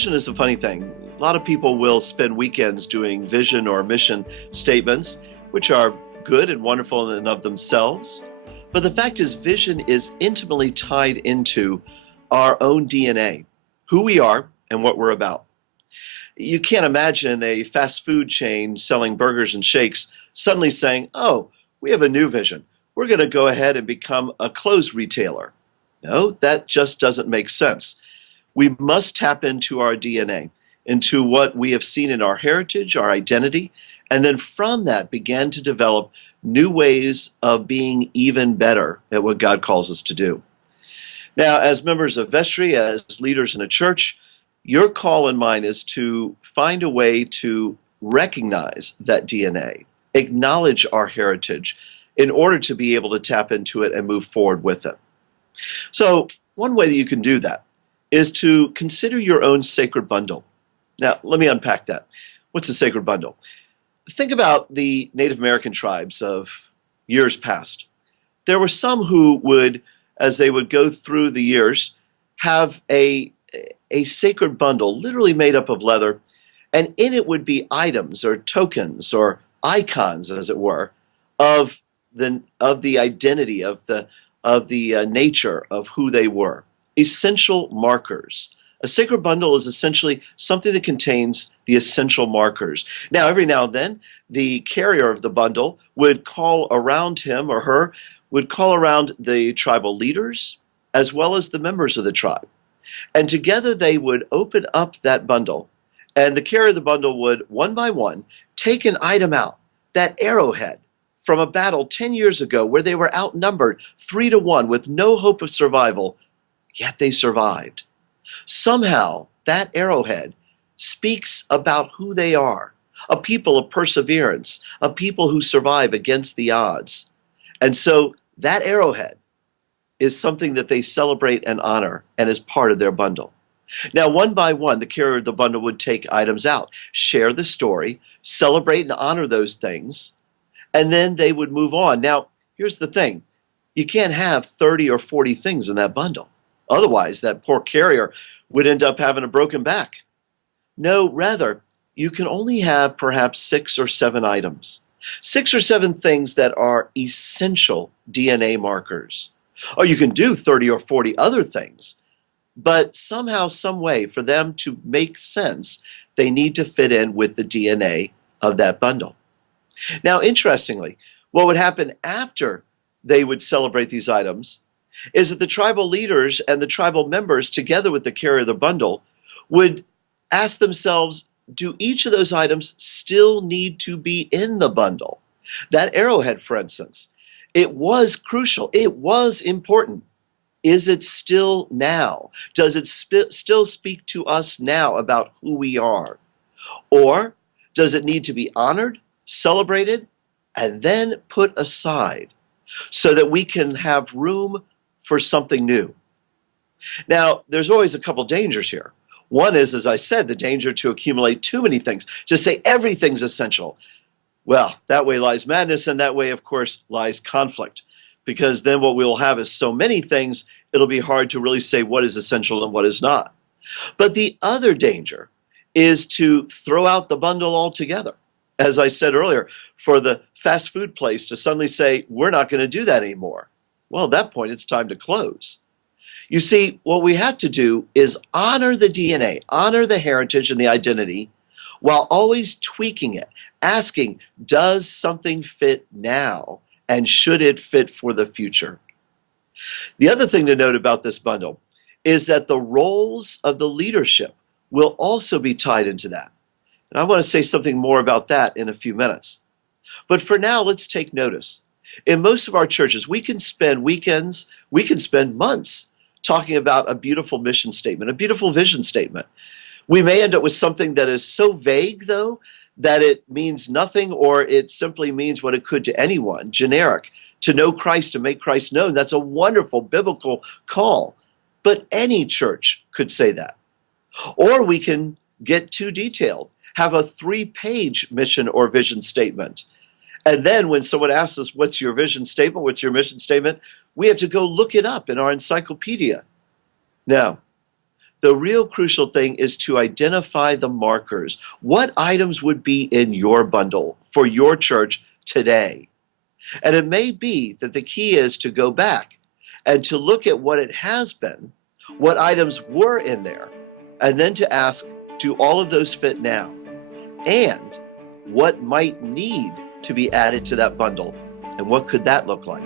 vision is a funny thing. A lot of people will spend weekends doing vision or mission statements, which are good and wonderful in and of themselves. But the fact is, vision is intimately tied into our own DNA, who we are and what we're about. You can't imagine a fast food chain selling burgers and shakes suddenly saying, oh, we have a new vision. We're going to go ahead and become a clothes retailer. No, that just doesn't make sense. We must tap into our DNA, into what we have seen in our heritage, our identity, and then from that begin to develop new ways of being even better at what God calls us to do. Now, as members of Vestry, as leaders in a church, your call and mine is to find a way to recognize that DNA, acknowledge our heritage in order to be able to tap into it and move forward with it. So one way that you can do that is to consider your own sacred bundle. Now, let me unpack that. What's a sacred bundle? Think about the Native American tribes of years past. There were some who would, as they would go through the years, have a sacred bundle, literally made up of leather, and in it would be items or tokens or icons, as it were, of the identity, of the nature of who they were. Essential markers. A sacred bundle is essentially something that contains the essential markers. Now, every now and then, the carrier of the bundle would call around him or her, would call around the tribal leaders as well as the members of the tribe. And together they would open up that bundle, and the carrier of the bundle would, one by one, take an item out, that arrowhead from a battle 10 years ago where they were outnumbered 3-1 with no hope of survival, yet they survived. Somehow, that arrowhead speaks about who they are, a people of perseverance, a people who survive against the odds. And so that arrowhead is something that they celebrate and honor and is part of their bundle. Now, one by one, the carrier of the bundle would take items out, share the story, celebrate and honor those things, and then they would move on. Now, here's the thing. You can't have 30 or 40 things in that bundle. Otherwise, that poor carrier would end up having a broken back. No, rather, you can only have perhaps 6 or 7 items. 6 or 7 things that are essential DNA markers. Or you can do 30 or 40 other things, but somehow, some way, for them to make sense, they need to fit in with the DNA of that bundle. Now, interestingly, what would happen after they would celebrate these items is that the tribal leaders and the tribal members, together with the carrier of the bundle, would ask themselves, do each of those items still need to be in the bundle? That arrowhead, for instance, it was crucial. It was important. Is it still now? Does it still speak to us now about who we are? Or does it need to be honored, celebrated, and then put aside so that we can have room for something new? Now, there's always a couple dangers here. One is, as I said, the danger to accumulate too many things, to say everything's essential. Well, that way lies madness, and that way, of course, lies conflict. Because then what we'll have is so many things, it'll be hard to really say what is essential and what is not. But the other danger is to throw out the bundle altogether. As I said earlier, for the fast food place to suddenly say, we're not going to do that anymore. Well, at that point, it's time to close. You see, what we have to do is honor the DNA, honor the heritage and the identity, while always tweaking it, asking, does something fit now, and should it fit for the future? The other thing to note about this bundle is that the roles of the leadership will also be tied into that. And I want to say something more about that in a few minutes. But for now, let's take notice. In most of our churches, we can spend weekends, we can spend months talking about a beautiful mission statement, a beautiful vision statement. We may end up with something that is so vague, though, that it means nothing, or it simply means what it could to anyone, generic, to know Christ, to make Christ known. That's a wonderful biblical call. But any church could say that. Or we can get too detailed, have a 3-page mission or vision statement. And then when someone asks us, what's your vision statement, what's your mission statement, we have to go look it up in our encyclopedia. Now, The real crucial thing is to identify the markers. What items would be in your bundle for your church today? And it may be that the key is to go back and to look at what it has been, what items were in there, and then to ask, do all of those fit now? And what might need to be added to that bundle? And what could that look like?